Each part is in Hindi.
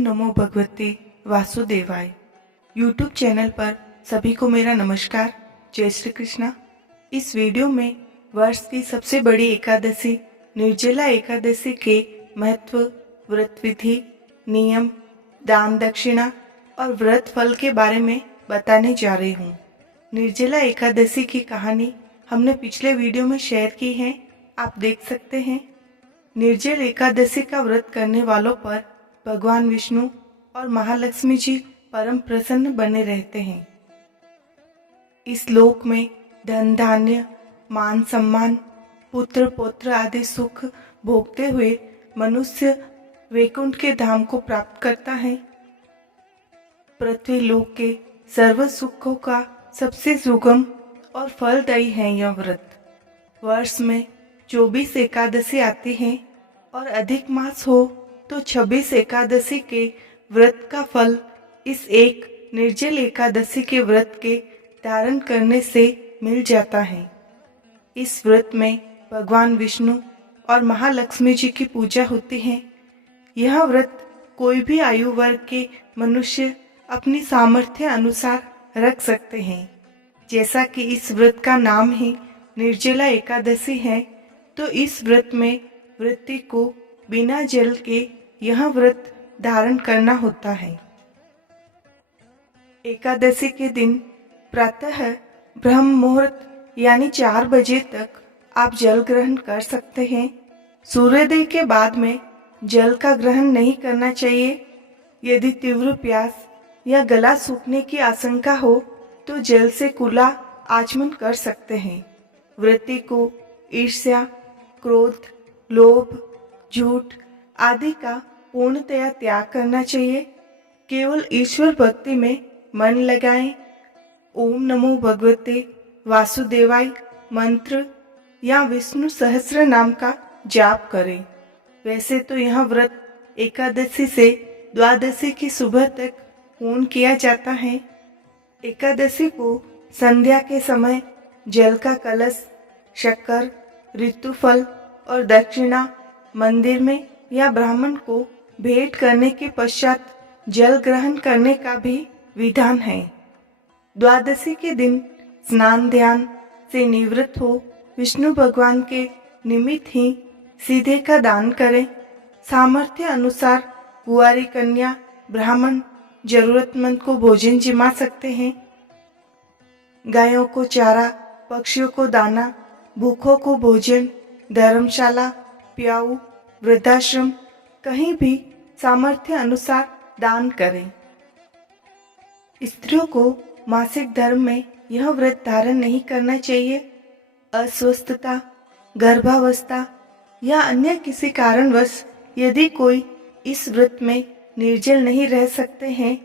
नमो भगवते वासुदेवाय। यूट्यूब चैनल पर सभी को मेरा नमस्कार। जय श्री कृष्णा। इस वीडियो में वर्ष की सबसे बड़ी एकादशी निर्जला एकादशी के महत्व, व्रत विधि, नियम, दान दक्षिणा और व्रत फल के बारे में बताने जा रही हूँ। निर्जला एकादशी की कहानी हमने पिछले वीडियो में शेयर की है, आप देख सकते हैं। निर्जल एकादशी का व्रत करने वालों पर भगवान विष्णु और महालक्ष्मी जी परम प्रसन्न बने रहते हैं। इस लोक में धन धान्य, मान सम्मान, पुत्र पौत्र आदि सुख भोगते हुए मनुष्य वैकुंठ के धाम को प्राप्त करता है। पृथ्वी लोक के सर्व सुखों का सबसे सुगम और फलदायी है यह व्रत। वर्ष में 24 एकादशी आती हैं और अधिक मास हो तो 26 एकादशी के व्रत का फल इस एक निर्जल एकादशी के व्रत के धारण करने से मिल जाता है। इस व्रत में भगवान विष्णु और महालक्ष्मी जी की पूजा होती है। यह व्रत कोई भी आयु वर्ग के मनुष्य अपनी सामर्थ्य अनुसार रख सकते हैं। जैसा कि इस व्रत का नाम ही निर्जला एकादशी है, तो इस व्रत में व्रती को बिना जल के यह व्रत धारण करना होता है। एकादशी के दिन प्रातः ब्रह्म मुहूर्त यानी 4 बजे तक आप जल ग्रहण कर सकते हैं। सूर्योदय के बाद में जल का ग्रहण नहीं करना चाहिए। यदि तीव्र प्यास या गला सूखने की आशंका हो तो जल से कुल्ला आचमन कर सकते हैं। व्रती को ईर्ष्या, क्रोध, लोभ, झूठ आदि का पूर्णतया त्याग करना चाहिए। केवल ईश्वर भक्ति में मन लगाएं। ओम नमो भगवते वासुदेवाय मंत्र या विष्णु सहस्त्र नाम का जाप करें। वैसे तो यह व्रत एकादशी से द्वादशी की सुबह तक पूर्ण किया जाता है। एकादशी को संध्या के समय जल का कलश, शक्कर, ऋतुफल और दक्षिणा मंदिर में या ब्राह्मण को भेंट करने के पश्चात जल ग्रहण करने का भी विधान है। द्वादशी के दिन स्नान ध्यान से निवृत्त हो विष्णु भगवान के निमित्त ही सीधे का दान करें। सामर्थ्य अनुसार कुंवारी कन्या, ब्राह्मण जरूरतमंद को भोजन जिमा सकते हैं। गायों को चारा, पक्षियों को दाना, भूखों को भोजन, धर्मशाला, प्याऊ, वृद्धाश्रम कहीं भी सामर्थ्य अनुसार दान करें। स्त्रियों को मासिक धर्म में यह व्रत धारण नहीं करना चाहिए। अस्वस्थता, गर्भावस्था या अन्य किसी कारणवश यदि कोई इस व्रत में निर्जल नहीं रह सकते हैं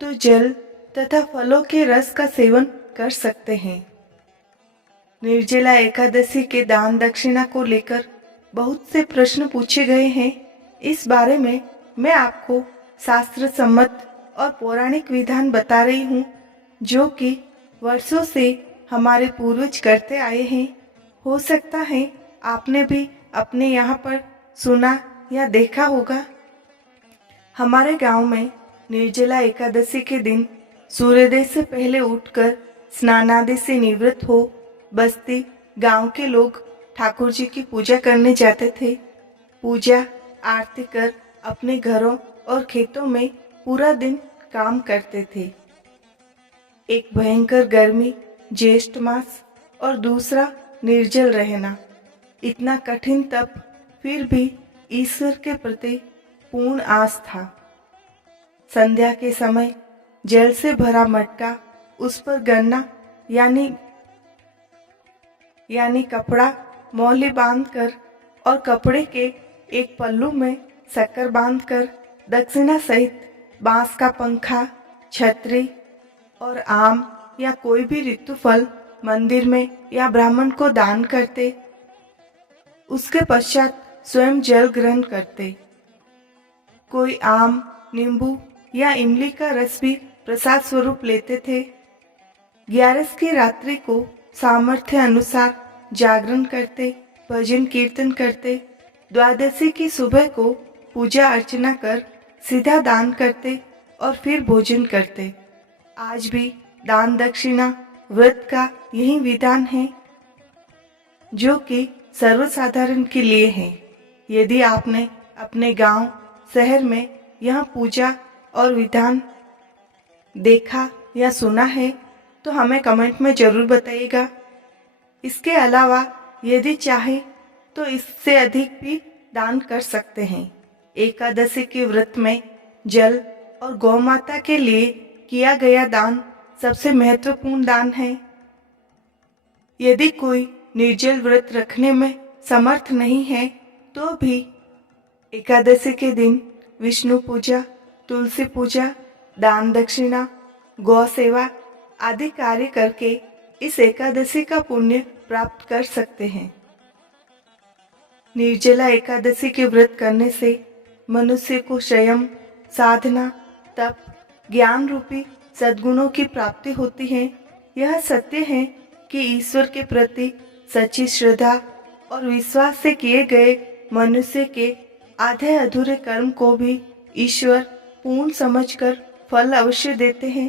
तो जल तथा फलों के रस का सेवन कर सकते हैं। निर्जला एकादशी के दान दक्षिणा को लेकर बहुत से प्रश्न पूछे गए हैं। इस बारे में मैं आपको शास्त्र सम्मत और पौराणिक विधान बता रही हूँ, जो कि वर्षों से हमारे पूर्वज करते आए हैं। हो सकता है आपने भी अपने यहाँ पर सुना या देखा होगा। हमारे गांव में निर्जला एकादशी के दिन सूर्योदय से पहले उठकर स्नानादि से निवृत्त हो बस्ती गांव के लोग ठाकुर जी की पूजा करने जाते थे। पूजा आरती कर अपने घरों और खेतों में पूरा दिन काम करते थे। एक भयंकर गर्मी, ज्येष्ठ मास और दूसरा निर्जल रहना, इतना कठिन तप, फिर भी ईश्वर के प्रति पूर्ण आस था। संध्या के समय जल से भरा मटका, उस पर गन्ना यानी कपड़ा मौली बांधकर और कपड़े के एक पल्लू में शक्कर बांधकर दक्षिणा सहित बांस का पंखा, छतरी और आम या कोई भी ऋतुफल मंदिर में या ब्राह्मण को दान करते। उसके पश्चात स्वयं जल ग्रहण करते। कोई आम, नींबू या इमली का रस भी प्रसाद स्वरूप लेते थे। 11 की रात्रि को सामर्थ्य अनुसार जागरण करते, भजन कीर्तन करते। द्वादशी की सुबह को पूजा अर्चना कर सीधा दान करते और फिर भोजन करते। आज भी दान दक्षिणा व्रत का यही विधान है जो कि सर्वसाधारण के लिए है। यदि आपने अपने गांव, शहर में यह पूजा और विधान देखा या सुना है तो हमें कमेंट में ज़रूर बताइएगा। इसके अलावा यदि चाहे तो इससे अधिक भी दान कर सकते हैं। एकादशी के व्रत में जल और गौ माता के लिए किया गया दान सबसे महत्वपूर्ण दान है। यदि कोई निर्जल व्रत रखने में समर्थ नहीं है तो भी एकादशी के दिन विष्णु पूजा, तुलसी पूजा, दान दक्षिणा, गौ सेवा आदि कार्य करके इस एकादशी का पुण्य प्राप्त कर सकते हैं। निर्जला एकादशी के व्रत करने से मनुष्य को संयम, साधना, तप, ज्ञान रूपी सद्गुणों की प्राप्ति होती है। यह सत्य है कि ईश्वर के प्रति सच्ची श्रद्धा और विश्वास से किए गए मनुष्य के आधे अधूरे कर्म को भी ईश्वर पूर्ण समझकर फल अवश्य देते हैं।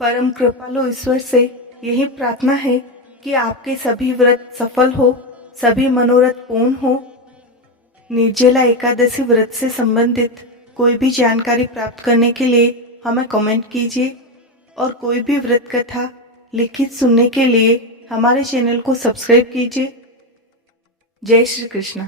परम कृपालु ईश्वर से यही प्रार्थना है कि आपके सभी व्रत सफल हो, सभी मनोरथ पूर्ण हो। निर्जला एकादशी व्रत से संबंधित कोई भी जानकारी प्राप्त करने के लिए हमें कमेंट कीजिए और कोई भी व्रत कथा लिखित सुनने के लिए हमारे चैनल को सब्सक्राइब कीजिए। जय श्री कृष्ण।